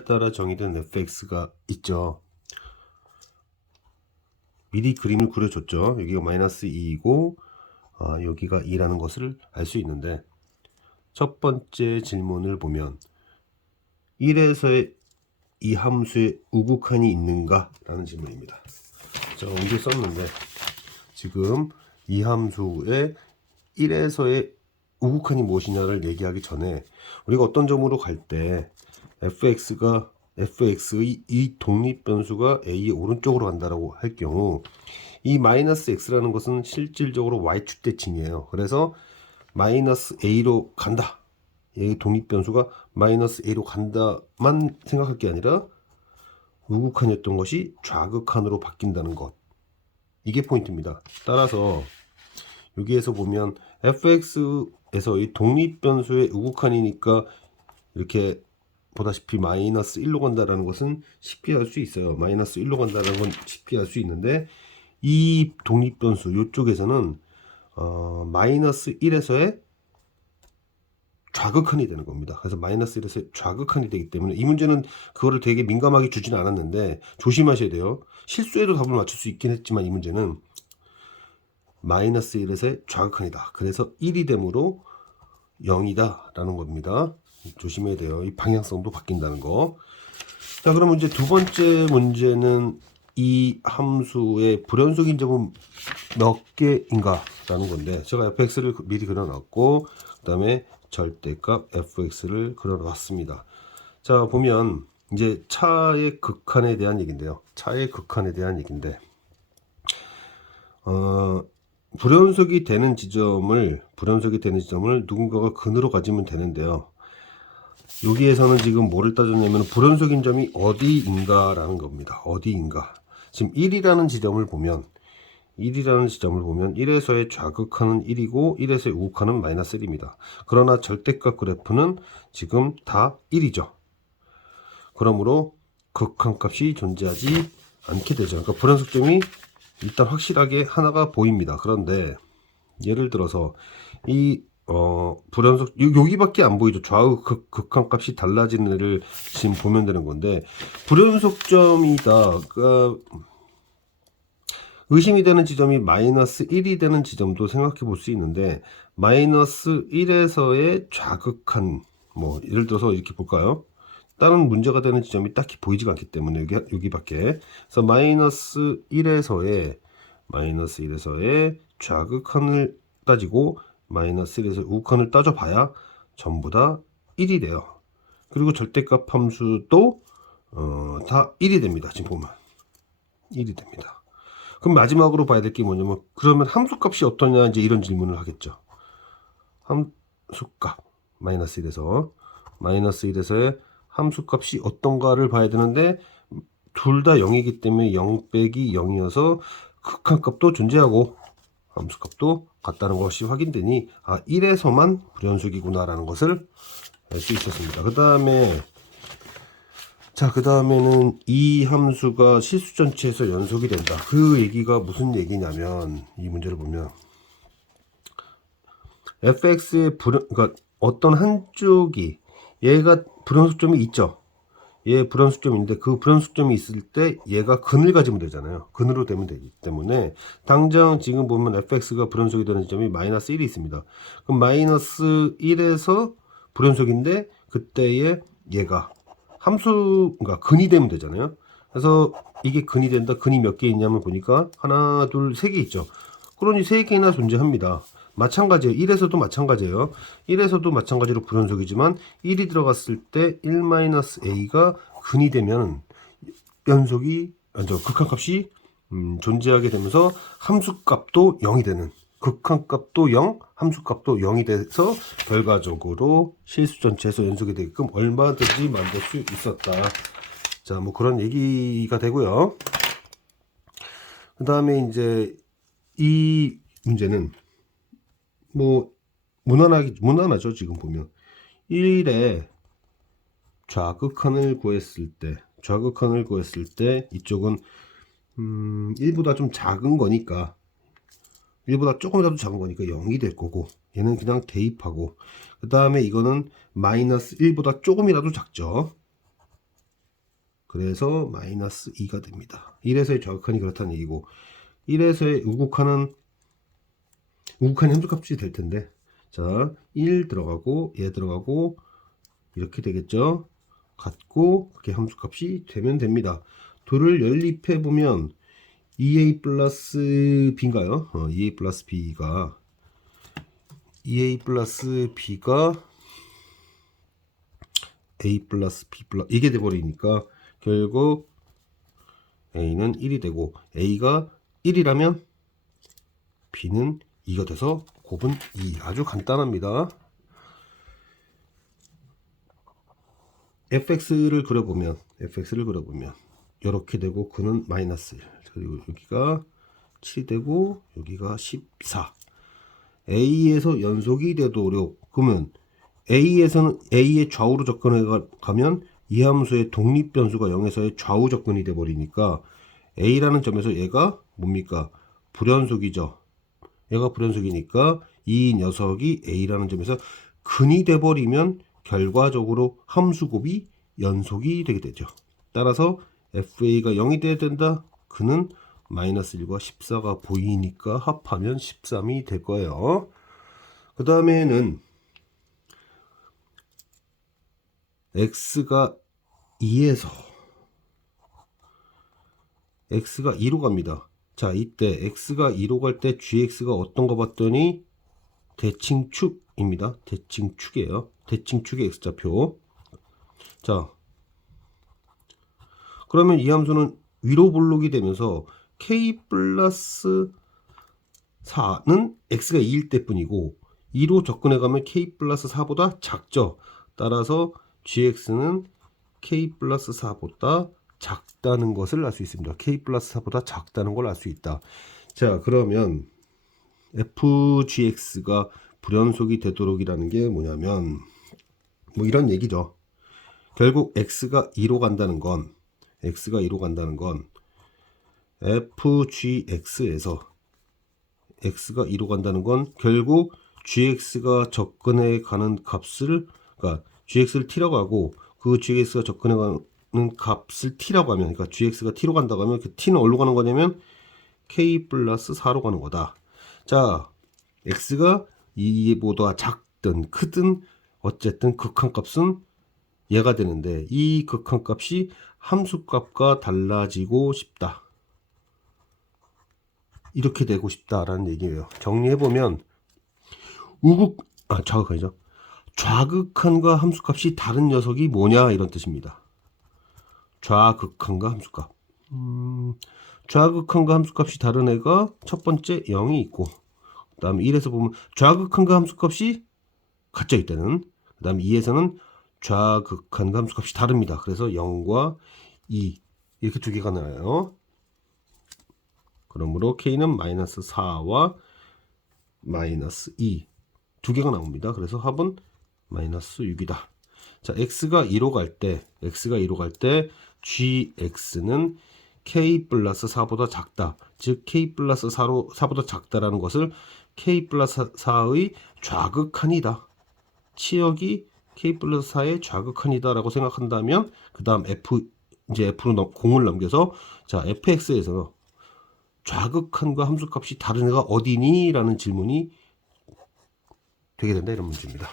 따라 정의된 fx가 있죠. 미리 그림을 그려줬죠. 여기가 마이너스 2이고 여기가 2라는 것을 알 수 있는데, 첫 번째 질문을 보면 1에서의 이 함수에 우극한이 있는가? 라는 질문입니다. 제가 언제 썼는데, 지금 이 함수에 1에서의 우극한이 무엇이냐를 얘기하기 전에 우리가 어떤 점으로 갈 때 fx의 이 독립변수가 a의 오른쪽으로 간다라고 할 경우, 이 마이너스 x라는 것은 실질적으로 y축 대칭이에요. 그래서 마이너스 a로 간다, 이 독립변수가 마이너스 a로 간다만 생각할 게 아니라 우극한이었던 것이 좌극한으로 바뀐다는 것, 이게 포인트입니다. 따라서 여기에서 보면 fx에서 이 독립변수의 우극한이니까 이렇게 보다시피 마이너스 1로 간다라는 것은 쉽게 할 수 있어요. 마이너스 1로 간다라는 건 쉽게 할 수 있는데, 이 독립변수 이쪽에서는 마이너스 1에서의 좌극한이 되는 겁니다. 그래서 마이너스 1에서 좌극한이 되기 때문에 이 문제는 그거를 되게 민감하게 주지는 않았는데 조심하셔야 돼요. 실수해도 답을 맞출 수 있긴 했지만 이 문제는 마이너스 1에서의 좌극한이다. 그래서 1이 되므로 0이다 라는 겁니다. 조심해야 돼요. 이 방향성도 바뀐다는 거. 자, 그러면 이제 두 번째 문제는 이 함수의 불연속인 점은 몇 개인가 라는 건데, 제가 fx를 미리 그려놨고 그 다음에 절대값 fx를 그려놨습니다. 자, 보면 이제 차의 극한에 대한 얘기인데요. 차의 극한에 대한 얘기인데, 불연속이 되는 지점을 누군가가 근으로 가지면 되는데요. 여기에서는 지금 뭐를 따졌냐면 불연속인 점이 어디인가 라는 겁니다. 어디인가. 지금 1이라는 지점을 보면 1에서의 좌극한은 1이고 1에서의 우극한은 마이너스 1입니다. 그러나 절대값 그래프는 지금 다 1이죠. 그러므로 극한값이 존재하지 않게 되죠. 그러니까 불연속점이 일단 확실하게 하나가 보입니다. 그런데 예를 들어서 이 불연속 여기밖에 안 보이죠. 좌우 극한값이 달라지는 애를 지금 보면 되는 건데, 불연속점이다, 의심이 되는 지점이 마이너스 1이 되는 지점도 생각해 볼 수 있는데, 마이너스 1에서의 좌극한, 뭐 예를 들어서 이렇게 볼까요? 다른 문제가 되는 지점이 딱히 보이지가 않기 때문에 여기밖에. 그래서 마이너스 1에서의 좌극한을 따지고 마이너스 1에서 우극한을 따져봐야 전부 다 1이 돼요. 그리고 절대값 함수도 다 1이 됩니다. 지금 보면 1이 됩니다. 그럼 마지막으로 봐야 될 게 뭐냐면, 그러면 함수값이 어떠냐, 이제 이런 질문을 하겠죠. 함수값 마이너스 1에서의 함수값이 어떤가를 봐야 되는데, 둘 다 0이기 때문에 0 빼기 0이어서 극한값도 존재하고 함수값도 같다는 것이 확인되니 1에서만 불연속이구나 라는 것을 알 수 있었습니다. 그 다음에는 이 함수가 실수 전체에서 연속이 된다. 그 얘기가 무슨 얘기냐면, 이 문제를 보면 fx의 그러니까 어떤 한쪽이, 얘가 불연속점이 있죠. 얘 불연속점인데 그 불연속점이 있을 때 얘가 근을 가지면 되잖아요. 근으로 되면 되기 때문에 당장 지금 보면 fx가 불연속이 되는 지점이 마이너스 1이 있습니다. 그럼 마이너스 1에서 불연속인데 그때에 얘가 그러니까 근이 되면 되잖아요. 그래서 이게 근이 된다. 근이 몇 개 있냐면 보니까 하나, 둘, 세 개 있죠. 그러니 세 개나 존재합니다. 마찬가지예요. 1에서도 마찬가지예요. 1에서도 마찬가지로 불연속이지만 1이 들어갔을 때 1-a가 근이 되면 극한값이 존재하게 되면서 함수값도 0이 되는, 극한값도 0, 함수값도 0이 돼서 결과적으로 실수 전체에서 연속이 되게끔 얼마든지 만들 수 있었다. 자, 뭐 그런 얘기가 되고요. 그 다음에 이제 이 문제는 뭐 무난하죠. 지금 보면 1에 좌극한을 구했을 때 이쪽은 1보다 좀 작은 거니까, 1보다 조금이라도 작은 거니까 0이 될 거고, 얘는 그냥 대입하고, 그 다음에 이거는 마이너스 1보다 조금이라도 작죠. 그래서 마이너스 2가 됩니다. 1에서의 좌극한이 그렇다는 얘기고 1에서의 우극한이 함수값이 될 텐데 자, 1 들어가고 얘 들어가고 이렇게 되겠죠. 같고 그게 함수값이 되면 됩니다. 둘을 연립해 보면 2a 플러스 b인가요? 2a 플러스 b가 a 플러스 b 플러스 이게 돼버리니까 결국 a는 1이 되고 a가 1이라면 b는 2가 돼서 곱은 2. 아주 간단합니다. fx를 그려보면 이렇게 되고 그는 마이너스 1 그리고 여기가 7이 되고 여기가 14. a에서 연속이 되도록 그러면 a에서는 a의 좌우로 접근해 가면 이 함수의 독립변수가 0에서의 좌우 접근이 돼 버리니까 a라는 점에서 얘가 뭡니까? 불연속이죠. 얘가 불연속이니까 이 녀석이 a라는 점에서 근이 돼 버리면 결과적으로 함수곱이 연속이 되게 되죠. 따라서 fa가 0이 돼야 된다. 그는 마이너스 1과 14가 보이니까 합하면 13이 될 거예요. 그 다음에는 x가 2에서 x가 2로 갑니다. 자, 이때 x가 2로 갈 때 gx가 어떤 거 봤더니 대칭축입니다. 대칭축이에요. 대칭축의 x좌표. 자, 그러면 이 함수는 위로 볼록이 되면서 k 플러스 4는 x가 2일 때뿐이고 2로 접근해 가면 k 플러스 4보다 작죠. 따라서 gx는 k 플러스 4보다 작다는 것을 알 수 있습니다. k 플러스 4보다 작다는 걸 알 수 있다. 자, 그러면 fgx가 불연속이 되도록이라는 게 뭐냐면 뭐 이런 얘기죠. 결국 x가 2로 간다는 건 fgx에서 x가 2로 간다는 건 결국 gx가 접근해 가는 값을 그러니까 gx를 t라고 하고 그 gx가 접근해 가는 값을 t라고 하면 그러니까 gx가 t로 간다고 하면 그 t는 어디로 가는 거냐면 k 플러스 4로 가는 거다. 자, x가 2보다 작든 크든 어쨌든 극한값은 얘가 되는데 이 극한값이 함수값과 달라지고 싶다. 이렇게 되고 싶다라는 얘기예요. 정리해보면 좌극한이죠. 좌극한과 함수값이 다른 녀석이 뭐냐 이런 뜻입니다. 좌극한과 함수값. 좌극한과 함수값이 다른 애가 첫 번째 0이 있고 그 다음에 1에서 보면 좌극한과 함수값이 같죠 이때는. 그 다음에 2에서는 좌극한과 함수값이 다릅니다. 그래서 0과 2 이렇게 두 개가 나와요. 그러므로 k는 마이너스 4와 마이너스 2 두 개가 나옵니다. 그래서 합은 마이너스 6이다. 자, x가 2로 갈 때 gx는 k 플러스 4보다 작다. 즉 k 플러스 4보다 작다라는 것을 k 플러스 4의 좌극한이다. 치역이 k 플러스 4의 좌극한이다 라고 생각한다면 그 다음 f로 공을 넘겨서 자, fx에서 좌극한과 함수값이 다른 애가 어디니? 라는 질문이 되게 된다 이런 문제입니다.